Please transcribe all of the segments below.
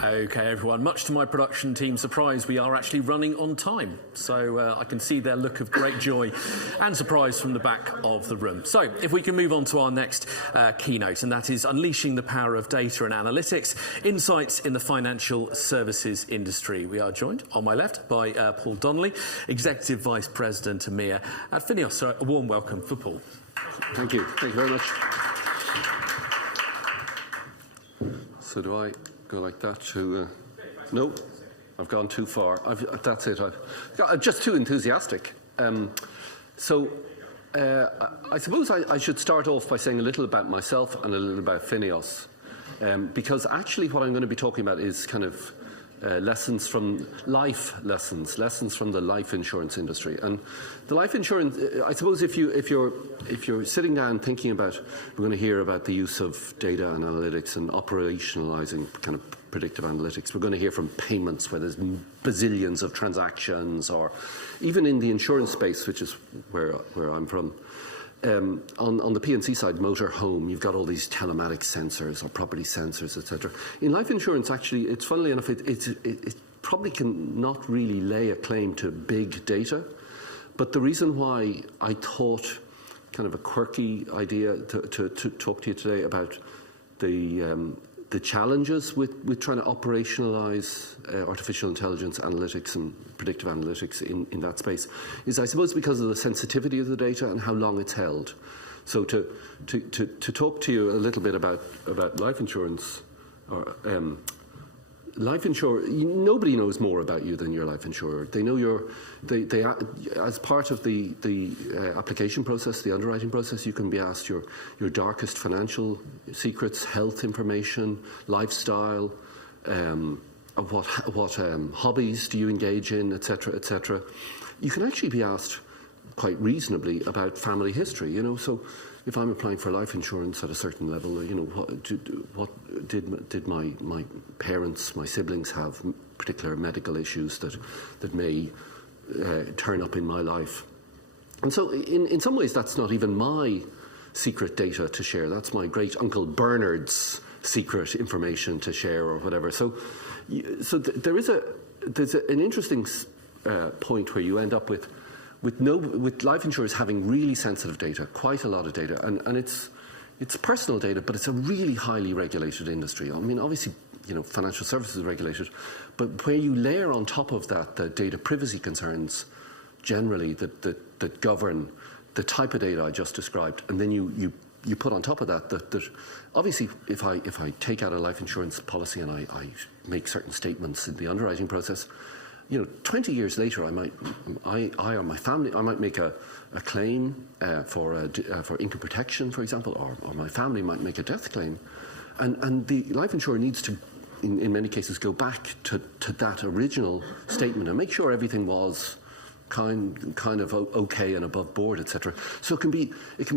Okay, everyone, much to my production team's surprise, we are actually running on time. So I can see their look of great joy and surprise from the back of the room. So if we can move on to our next keynote, and that is Unleashing the Power of Data and Analytics, Insights in the Financial Services Industry. We are joined on my left by Paul Donnelly, Executive Vice President EMEA at Fineos. So a warm welcome for Paul. Thank you. Thank you very much. So do I go like that to... no, I've gone too far. That's it. I'm just too enthusiastic. I suppose I should start off by saying a little about myself and a little about Fineos. Because actually what I'm going to be talking about is kind of lessons from lessons from the life insurance industry. And the life insurance, I suppose if you're sitting down thinking about, we're going to hear about the use of data and analytics and operationalizing kind of predictive analytics. We're going to hear from payments where there's bazillions of transactions, or even in the insurance space, which is where I'm from. On the P&C side, motor, home, you've got all these telematics sensors or property sensors, etc. In life insurance, actually, it's funnily enough, it probably can not really lay a claim to big data. But the reason why I thought kind of a quirky idea to talk to you today about the challenges with trying to operationalize artificial intelligence analytics and predictive analytics in that space is, I suppose, because of the sensitivity of the data and how long it's held. So to talk to you a little bit about life insurance, or life insurer, nobody knows more about you than your life insurer. They know they as part of the application process, the underwriting process, you can be asked your darkest financial secrets, health information, lifestyle, what hobbies do you engage in, etc., etc. You can actually be asked quite reasonably about family history. You know, so if I'm applying for life insurance at a certain level, you know, what did my parents, my siblings have particular medical issues that may turn up in my life? And so in some ways that's not even my secret data to share. That's my great uncle Bernard's secret information to share, or whatever. So there's an interesting point where you end up with life insurers having really sensitive data, quite a lot of data, and it's personal data, but it's a really highly regulated industry. I mean, obviously, you know, financial services is regulated, but where you layer on top of that the data privacy concerns generally that govern the type of data I just described, and then you put on top of that obviously if I take out a life insurance policy and I make certain statements in the underwriting process, you know, 20 years later, I or my family, I might make a claim for income protection, for example, or my family might make a death claim, and the life insurer needs to, in many cases, go back to that original statement and make sure everything was kind of okay and above board, etc. So it can be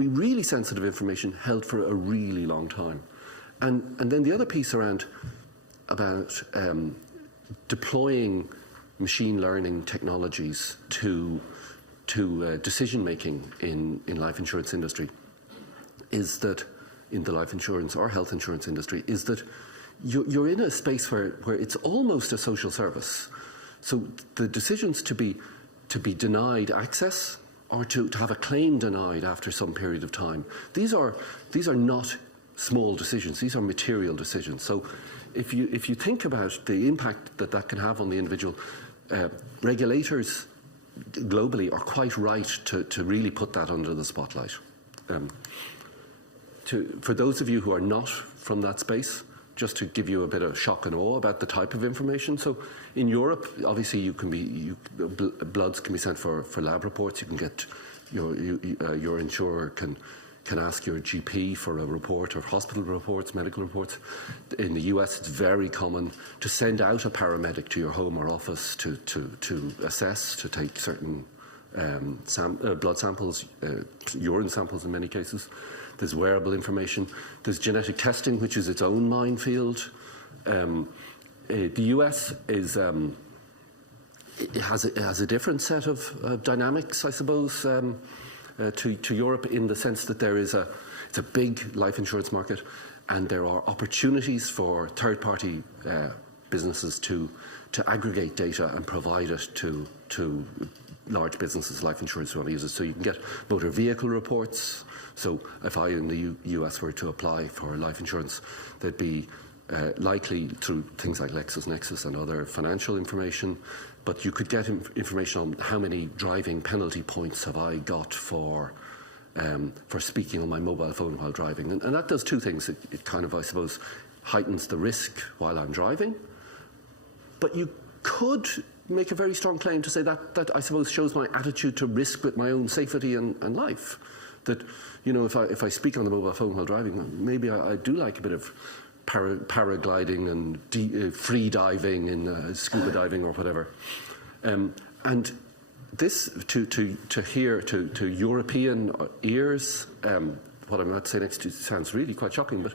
really sensitive information held for a really long time, and then the other piece about deploying machine learning technologies to decision making in life insurance industry is that, in the life insurance or health insurance industry, is that you're in a space where it's almost a social service. So the decisions to be denied access or to have a claim denied after some period of time, these are not small decisions. These are material decisions. So if you think about the impact that can have on the individual, regulators globally are quite right to really put that under the spotlight. For those of you who are not from that space, just to give you a bit of shock and awe about the type of information. So in Europe, obviously, bloods can be sent for lab reports. You can get your insurer can ask your GP for a report, or hospital reports, medical reports. In the US, it's very common to send out a paramedic to your home or office to assess, to take certain blood samples, urine samples in many cases. There's wearable information. There's genetic testing, which is its own minefield. The US it has a different set of dynamics, I suppose, to Europe, in the sense that it's a big life insurance market, and there are opportunities for third-party businesses to aggregate data and provide it to large businesses, life insurance, who want to use it. So you can get motor vehicle reports. So if I in the US were to apply for life insurance, they'd be likely through things like LexisNexis and other financial information, but you could get information on how many driving penalty points have I got for speaking on my mobile phone while driving. And that does two things. It kind of, I suppose, heightens the risk while I'm driving, but you could make a very strong claim to say that I suppose shows my attitude to risk with my own safety and life. That, you know, if I speak on the mobile phone while driving, maybe I do like a bit of paragliding and free diving and scuba diving or whatever. And this, to European ears, what I'm about to say next sounds really quite shocking, but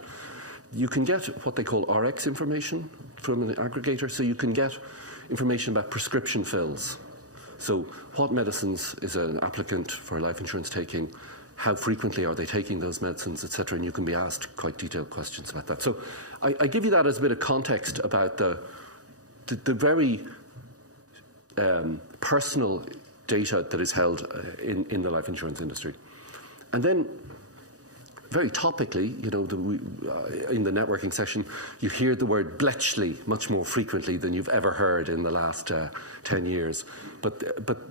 you can get what they call RX information from an aggregator. So you can get information about prescription fills. So what medicines is an applicant for life insurance taking? How frequently are they taking those medicines, etc.? And you can be asked quite detailed questions about that. So I give you that as a bit of context about the very personal data that is held in the life insurance industry. And then, very topically, you know, in the networking session, you hear the word Bletchley much more frequently than you've ever heard in the last 10 years. But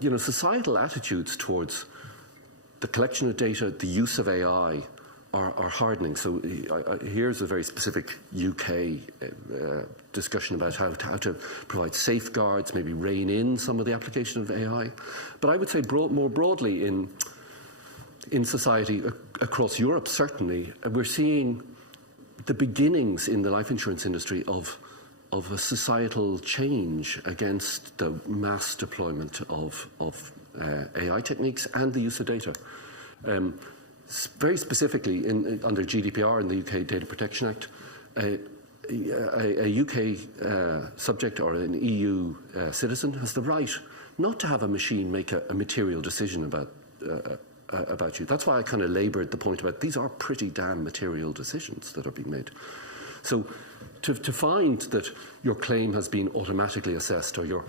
you know, societal attitudes towards the collection of data, the use of AI, are hardening. So here's a very specific UK discussion about how to provide safeguards, maybe rein in some of the application of AI. But I would say more broadly in society across Europe, certainly, we're seeing the beginnings in the life insurance industry of a societal change against the mass deployment of AI techniques and the use of data. Very specifically, under GDPR and the UK Data Protection Act, a UK subject or an EU citizen has the right not to have a machine make a material decision about you. That's why I kind of laboured the point about these are pretty damn material decisions that are being made. So to find that your claim has been automatically assessed or your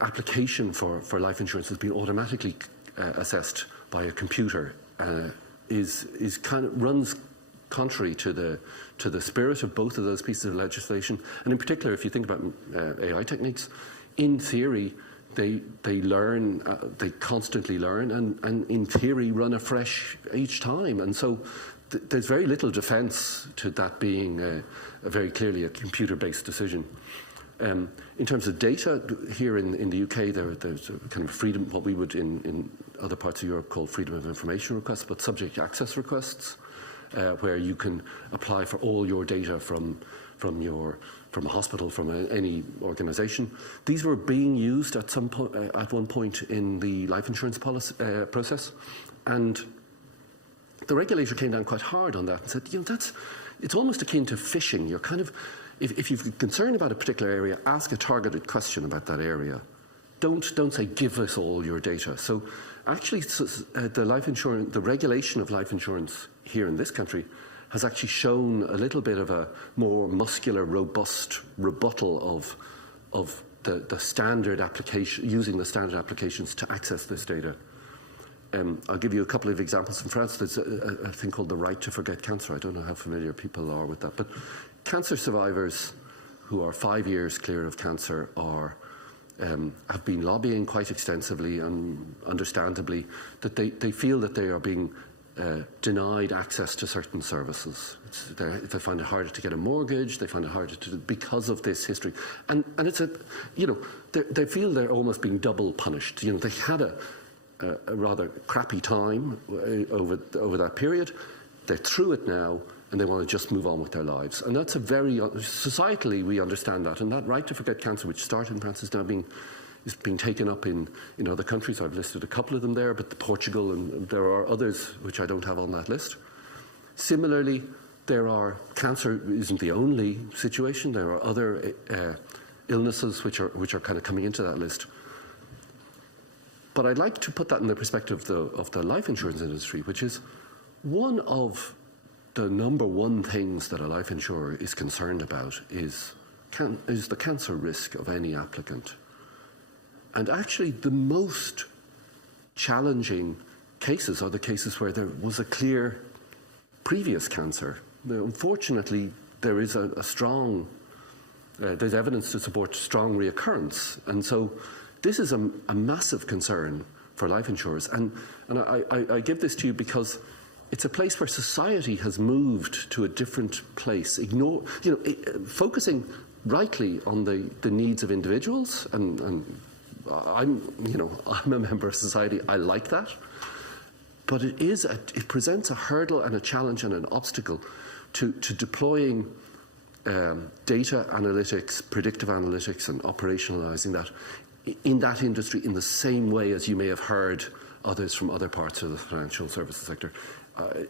application for life insurance has been automatically assessed by a computer is kind of runs contrary to the spirit of both of those pieces of legislation. And in particular, if you think about AI techniques, in theory, they learn, they constantly learn, and in theory run afresh each time. And so there's very little defence to that being a very clearly a computer-based decision. In terms of data, here in the UK, there's a kind of freedom, what we would in other parts of Europe call freedom of information requests, but subject access requests, where you can apply for all your data from a hospital, from any organisation. These were being used at one point in the life insurance policy, process, and the regulator came down quite hard on that and said, you know, it's almost akin to phishing. You're kind of, if you're concerned about a particular area, ask a targeted question about that area. Don't say, give us all your data. So actually, the regulation of life insurance here in this country has actually shown a little bit of a more muscular, robust rebuttal of the standard application, using the standard applications to access this data. I'll give you a couple of examples from France. There's a thing called the right to forget cancer. I don't know how familiar people are with that, but cancer survivors who are 5 years clear of cancer have been lobbying quite extensively and understandably that they feel that they are being denied access to certain services. They find it harder to get a mortgage. They find it harder to because of this history, and it's they feel they're almost being double punished. You know, they had a rather crappy time over that period. They're through it now, and they want to just move on with their lives. And that's a very societally we understand that, and that right to forget cancer, which started in France, is now being taken up in other countries. I've listed a couple of them there, but Portugal, and there are others which I don't have on that list. Similarly, cancer isn't the only situation. There are other illnesses which are kind of coming into that list. But I'd like to put that in the perspective of the life insurance industry, which is one of the number one things that a life insurer is concerned about is the cancer risk of any applicant. And actually, the most challenging cases are the cases where there was a clear previous cancer. Unfortunately, there is a strong, there's evidence to support strong reoccurrence. And so this is a massive concern for life insurers. And I give this to you because it's a place where society has moved to a different place, focusing rightly on the needs of individuals. And I'm a member of society. I like that. But it presents a hurdle and a challenge and an obstacle to deploying data analytics, predictive analytics, and operationalizing that in that industry in the same way as you may have heard others from other parts of the financial services sector.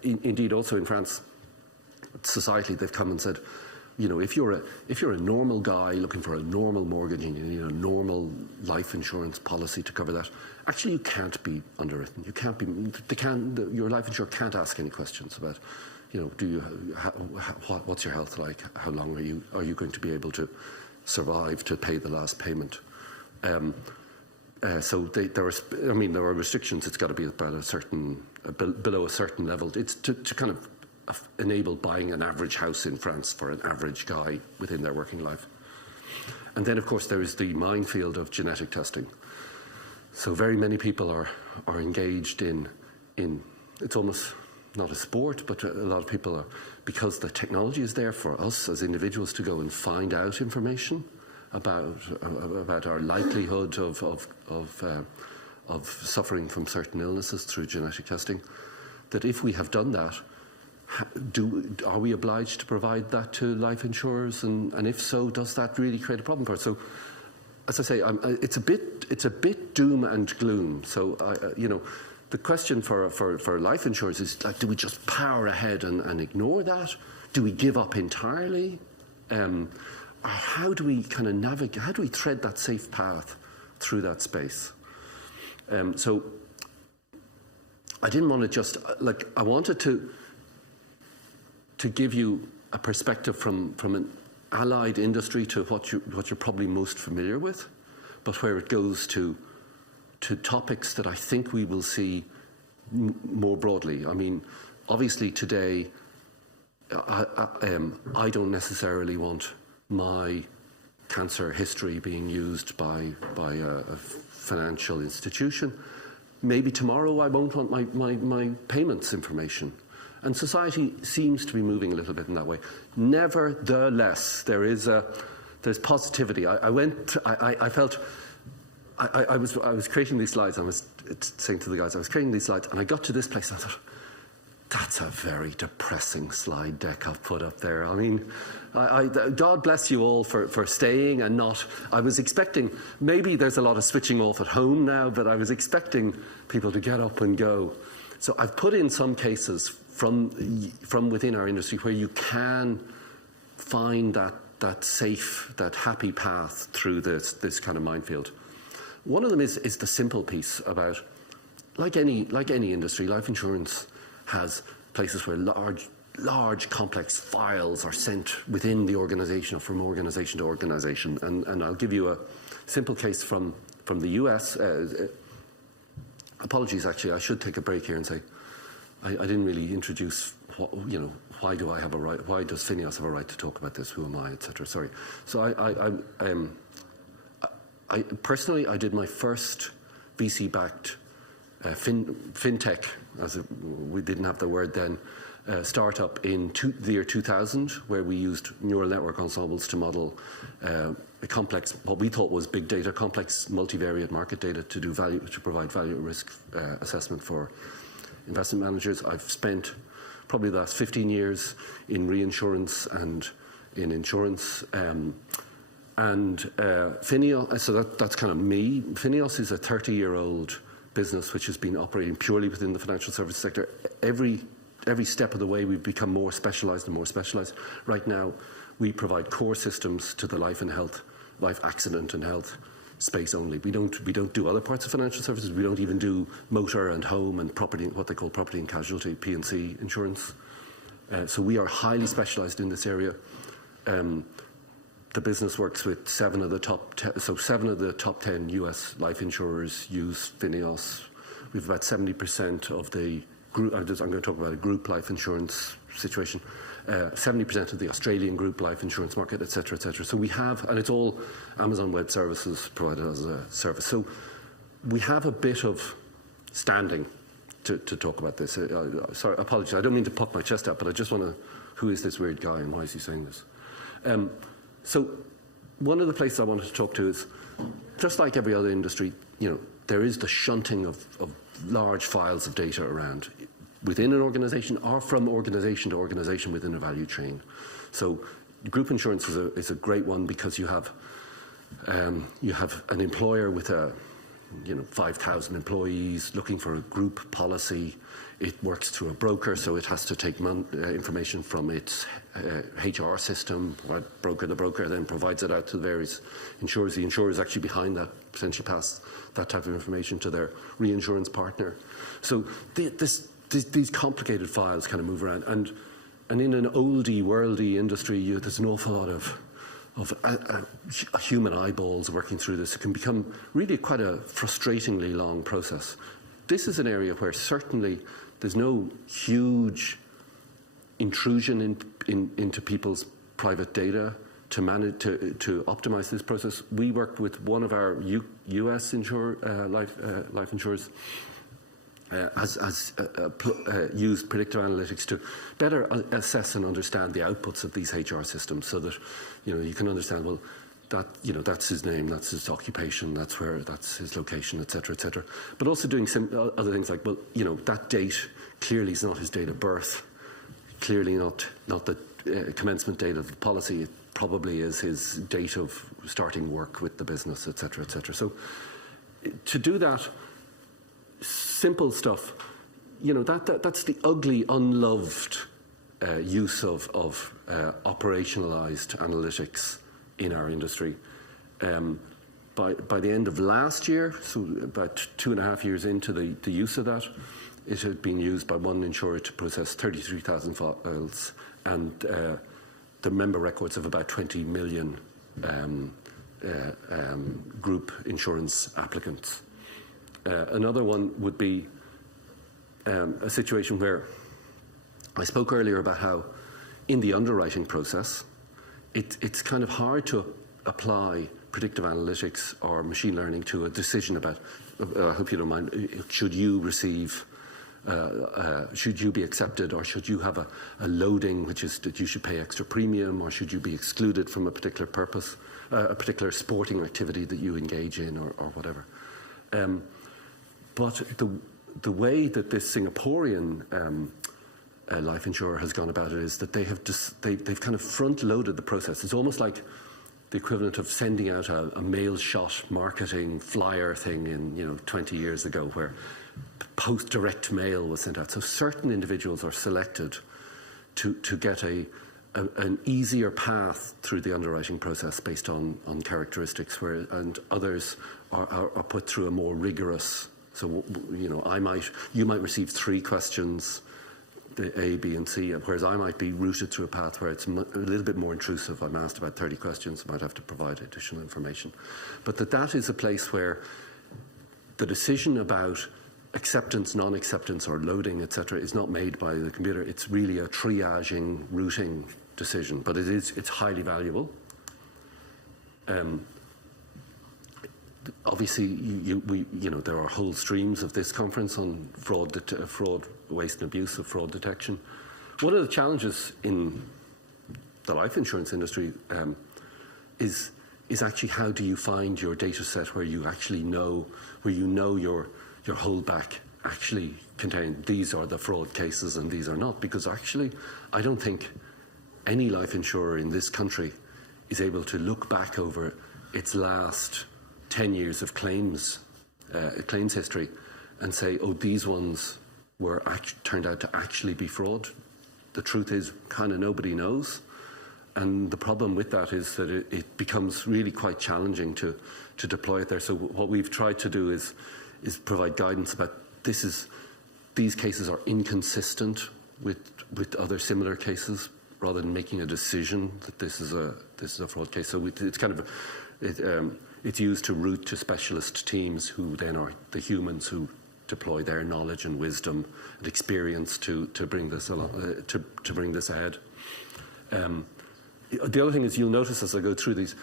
Indeed, also in France, societally, they've come and said, if you're a normal guy looking for a normal mortgage and you need a normal life insurance policy to cover that, actually you can't be underwritten. You can't be. Your life insurer can't ask any questions about, what's your health like? How long are you going to be able to survive to pay the last payment? So there are restrictions. It's got to be about below a certain level. It's to kind of enable buying an average house in France for an average guy within their working life. And then, of course, there is the minefield of genetic testing. So very many people are engaged in it's almost not a sport, but a lot of people are, because the technology is there for us as individuals to go and find out information about our likelihood of suffering from certain illnesses through genetic testing, that if we have done that, are we obliged to provide that to life insurers? And if so, does that really create a problem for us? So, as I say, it's a bit doom and gloom. So, the question for life insurers is, like, do we just power ahead and ignore that? Do we give up entirely? How do we kind of navigate? How do we thread that safe path through that space? So, I didn't want to just I wanted to give you a perspective from an allied industry to what you're probably most familiar with, but where it goes to topics that I think we will see more broadly. I mean, obviously today, I don't necessarily want my cancer history being used by a financial institution. Maybe tomorrow I won't want my payments information. And society seems to be moving a little bit in that way. Nevertheless, there's positivity. I was creating these slides. I was saying to the guys, I was creating these slides, and I got to this place, and I thought, that's a very depressing slide deck I've put up there. I mean, God bless you all for staying and not. I was expecting, maybe there's a lot of switching off at home now, but I was expecting people to get up and go. So I've put in some cases from within our industry where you can find that safe, that happy path through this kind of minefield. One of them is the simple piece about, like any industry, life insurance has places where large complex files are sent within the organization or from organization to organization. And I'll give you a simple case from the US. Apologies, actually, I should take a break here and say, I didn't really introduce why do I have a right? Why does Fineos have a right to talk about this? Who am I, etc. Sorry. So I personally, I did my first VC-backed FinTech, we didn't have the word then, startup in the year 2000, where we used neural network ensembles to model a complex, what we thought was big data, complex multivariate market data to provide value risk assessment for investment managers. I've spent probably the last 15 years in reinsurance and in insurance. Fineos, so that's kind of me. Fineos is a 30-year-old business which has been operating purely within the financial services sector. Every step of the way we've become more specialised and more specialised. Right now, we provide core systems to the life accident and health space only. We don't do other parts of financial services. We don't even do motor and home and property, what they call property and casualty, P&C insurance. So we are highly specialised in this area. the business works with 7 of the top 10, so 7 of the top 10 US life insurers use Fineos. We have about 70% of the group, I'm going to talk about a group life insurance situation, 70% of the Australian group life insurance market, et cetera, et cetera. So we have, and it's all Amazon Web Services provided as a service. So we have a bit of standing to talk about this. Sorry, apologies, I don't mean to puff my chest out, but I just want to, who is this weird guy and why is he saying this? So one of the places I wanted to talk to is, just like every other industry, there is the shunting of large files of data around within an organization or from organization to organization within a value chain. So group insurance is a great one because you have an employer with 5,000 employees looking for a group policy. It works through a broker, so it has to take information from its HR system. The broker then provides it out to the various insurers. The insurer is actually behind that, potentially pass that type of information to their reinsurance partner. So these complicated files kind of move around. And in an oldie, worldy industry, there's an awful lot of human eyeballs working through this. It can become really quite a frustratingly long process. This is an area where certainly there's no huge intrusion into people's private data to manage to optimize this process. We worked with one of our US life insurers used predictive analytics to better assess and understand the outputs of these HR systems, so that you can understand, well, that that's his name, that's his occupation, that's his location, etc., etc. But also doing other things like, well, that date clearly is not his date of birth, clearly not the commencement date of the policy. It probably is his date of starting work with the business, etc., etc. So to do that simple stuff, that's the ugly, unloved use of operationalized analytics in our industry. By the end of last year, so about 2.5 years into the use of that, it had been used by one insurer to process 33,000 files and the member records of about 20 million group insurance applicants. Another one would be a situation where I spoke earlier about how in the underwriting process, it's kind of hard to apply predictive analytics or machine learning to a decision about, I hope you don't mind, should you receive, should you be accepted, or should you have a loading, which is that you should pay extra premium, or should you be excluded from a particular purpose, a particular sporting activity that you engage in, or whatever. But the way that this Singaporean life insurer has gone about it is that they've kind of front-loaded the process. It's almost like the equivalent of sending out a mail shot marketing flyer thing in 20 years ago, where post-direct mail was sent out. So certain individuals are selected to get an easier path through the underwriting process based on characteristics, and others are put through a more rigorous. So you might receive 3 questions, the A, B, and C, whereas I might be routed through a path where it's a little bit more intrusive. I'm asked about 30 questions, I might have to provide additional information. But that is a place where the decision about acceptance, non-acceptance, or loading, etc., is not made by the computer. It's really a triaging, routing decision, but it's highly valuable. Obviously, there are whole streams of this conference on fraud, waste and abuse of fraud detection. One of the challenges in the life insurance industry is actually how do you find your data set where you actually know, your holdback actually contain these are the fraud cases and these are not, because actually I don't think any life insurer in this country is able to look back over its last 10 years of claims history and say, oh, these ones turned out to actually be fraud. The truth is, kind of nobody knows. And the problem with that is that it becomes really quite challenging to deploy it there. So what we've tried to do is provide guidance about these cases are inconsistent with other similar cases, rather than making a decision that this is this is a fraud case. So it's kind of it's used to route to specialist teams who then are the humans who deploy their knowledge and wisdom and experience to bring this along, to bring this ahead. The other thing is, you'll notice as I go through these,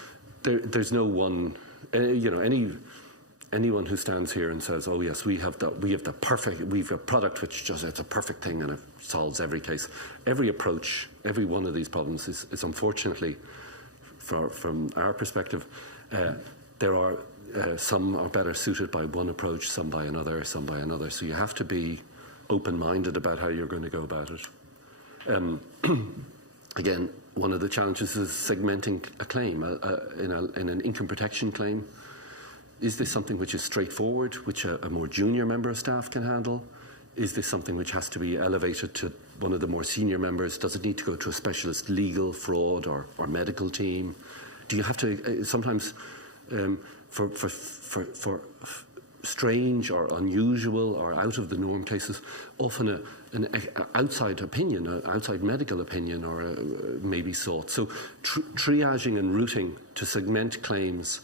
there's no one, anyone who stands here and says, "Oh yes, we have a product which just, it's a perfect thing and it solves every case." Every approach, every one of these problems is unfortunately, from our perspective, there are some are better suited by one approach, some by another, some by another. So you have to be open-minded about how you're going to go about it. Again, one of the challenges is segmenting a claim. In an income protection claim, is this something which is straightforward, which a more junior member of staff can handle? Is this something which has to be elevated to one of the more senior members? Does it need to go to a specialist legal, fraud, or medical team? Do you have to sometimes for strange or unusual or out of the norm cases, often an outside opinion, an outside medical opinion, or maybe sought. So triaging and routing to segment claims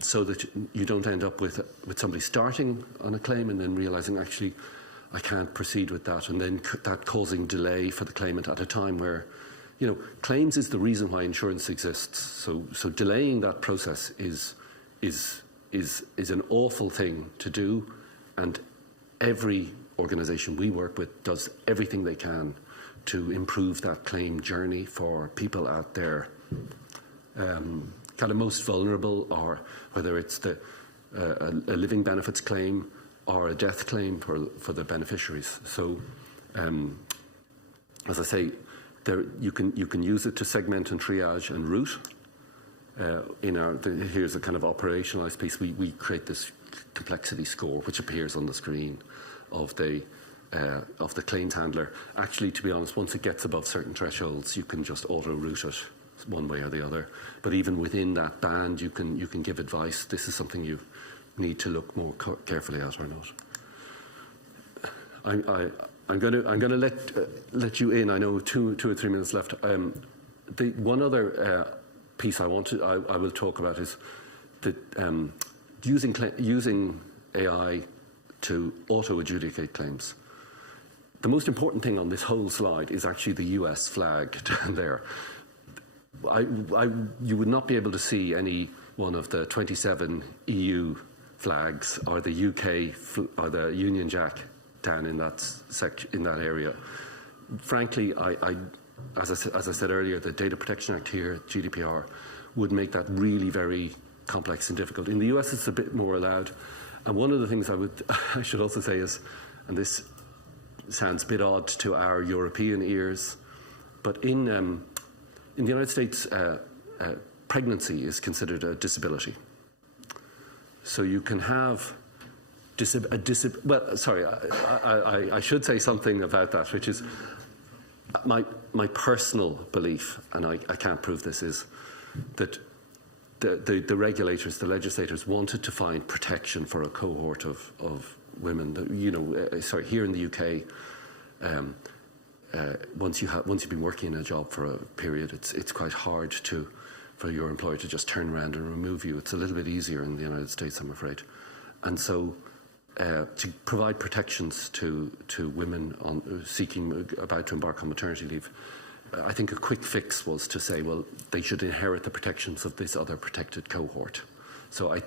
so that you don't end up with somebody starting on a claim and then realising, actually, I can't proceed with that, and then that causing delay for the claimant at a time where, claims is the reason why insurance exists. So delaying that process is an awful thing to do, and every organisation we work with does everything they can to improve that claim journey for people out there kind of most vulnerable, or whether it's a living benefits claim or a death claim for the beneficiaries. So, as I say, you can use it to segment and triage and route. Here's a kind of operationalized piece. We create this complexity score, which appears on the screen of the claims handler. Actually, to be honest, once it gets above certain thresholds, you can just auto route it one way or the other. But even within that band, you can give advice. This is something you need to look more carefully at or not. I'm going to let you in. I know two or 3 minutes left. The one other piece I will talk about is that using AI to auto adjudicate claims. The most important thing on this whole slide is actually the US flag down there. You would not be able to see any one of the 27 EU flags or the UK or the Union Jack down in that area. Frankly, as I said earlier, the Data Protection Act here, GDPR, would make that really very complex and difficult. In the US, it's a bit more allowed. And one of the things I should also say is, and this sounds a bit odd to our European ears, but in the United States, pregnancy is considered a disability. So you can have I should say something about that, which is my personal belief, and I can't prove this, is that the regulators, the legislators wanted to find protection for a cohort of women. Here in the UK, once you've been working in a job for a period, it's quite hard for your employer to just turn around and remove you. It's a little bit easier in the United States, I'm afraid. And so to provide protections to women about to embark on maternity leave, I think a quick fix was to say, well, they should inherit the protections of this other protected cohort. So I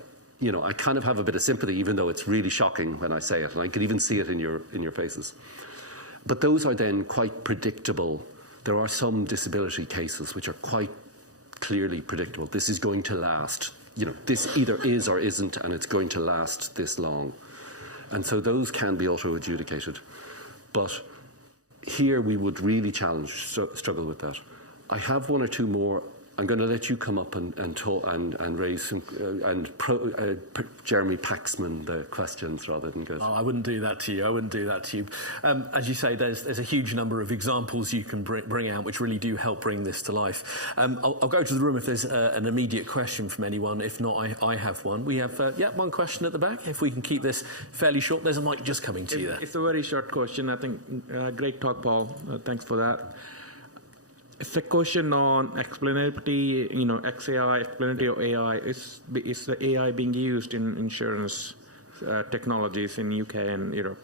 kind of have a bit of sympathy, even though it's really shocking when I say it, and I could even see it in your faces. But those are then quite predictable. There are some disability cases which are quite clearly predictable. This is going to last. This either is or isn't, and it's going to last this long. And so those can be auto-adjudicated. But here we would really struggle with that. I have one or two more. I'm going to let you come up and talk and raise some Jeremy Paxman the questions rather than go. Oh, I wouldn't do that to you. As you say, there's a huge number of examples you can bring out which really do help bring this to life. I'll go to the room if there's an immediate question from anyone. If not, I have one. We have one question at the back. If we can keep this fairly short, there's a mic just coming to you there. It's a very short question. I think great talk, Paul. Thanks for that. It's a question on explainability, XAI, explainability of AI. Is the AI being used in insurance technologies in UK and Europe?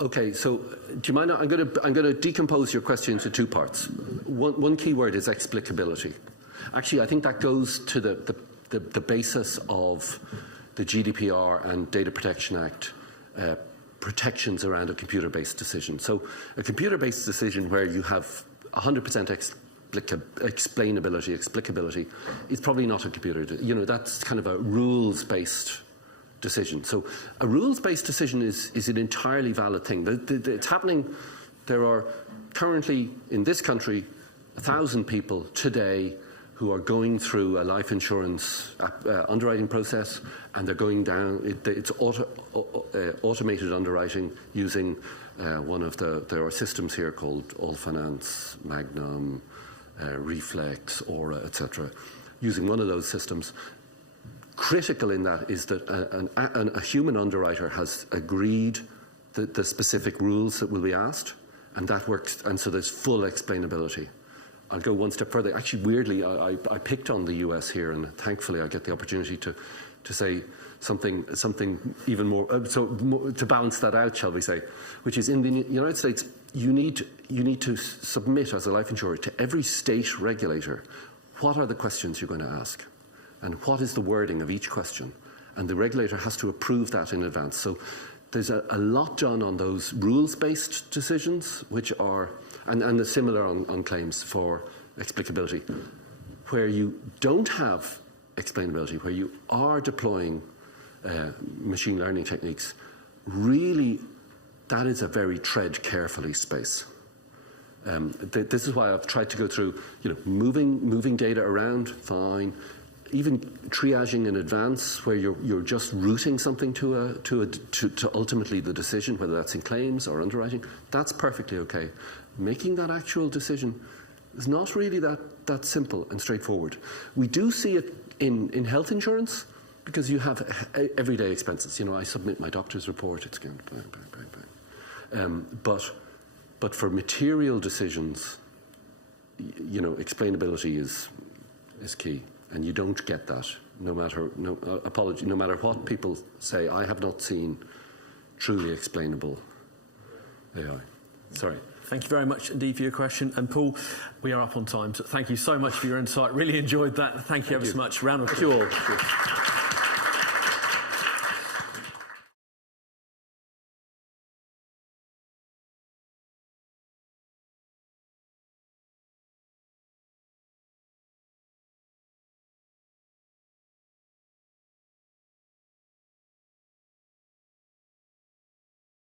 Okay, so do you mind? I'm going to decompose your question into two parts. One key word is explicability. Actually, I think that goes to the basis of the GDPR and Data Protection Act protections around a computer-based decision. So a computer-based decision where you have 100% explicability is probably not a computer. That's kind of a rules-based decision. So a rules-based decision is an entirely valid thing. It's happening. There are currently in this country 1,000 people today who are going through a life insurance underwriting process, and they're going down. It's automated underwriting using there are systems here called All Finance, Magnum, Reflex, Aura, etc. Using one of those systems. Critical in that is that a human underwriter has agreed the specific rules that will be asked, and that works, and so there's full explainability. I'll go one step further. Actually, weirdly, I picked on the US here, and thankfully I get the opportunity to say something even more, to balance that out, shall we say, which is in the United States, you need to submit as a life insurer to every state regulator what are the questions you're going to ask, and what is the wording of each question, and the regulator has to approve that in advance. So there's a lot done on those rules-based decisions, which are, and similar on claims for explicability, where you don't have explainability, where you are deploying machine learning techniques. Really, that is a very tread carefully space. This is why I've tried to go through, moving data around, fine. Even triaging in advance, where you're just routing something to ultimately the decision, whether that's in claims or underwriting, that's perfectly okay. Making that actual decision is not really that simple and straightforward. We do see it in health insurance because you have everyday expenses. I submit my doctor's report, it's going bang, bang, bang, bang. But for material decisions, explainability is key. And you don't get that, no matter what people say. I have not seen truly explainable AI. Sorry. Thank you very much indeed for your question. And Paul, we are up on time, so thank you so much for your insight. Really enjoyed that. Thank you ever so much. Round of applause. Thank you all.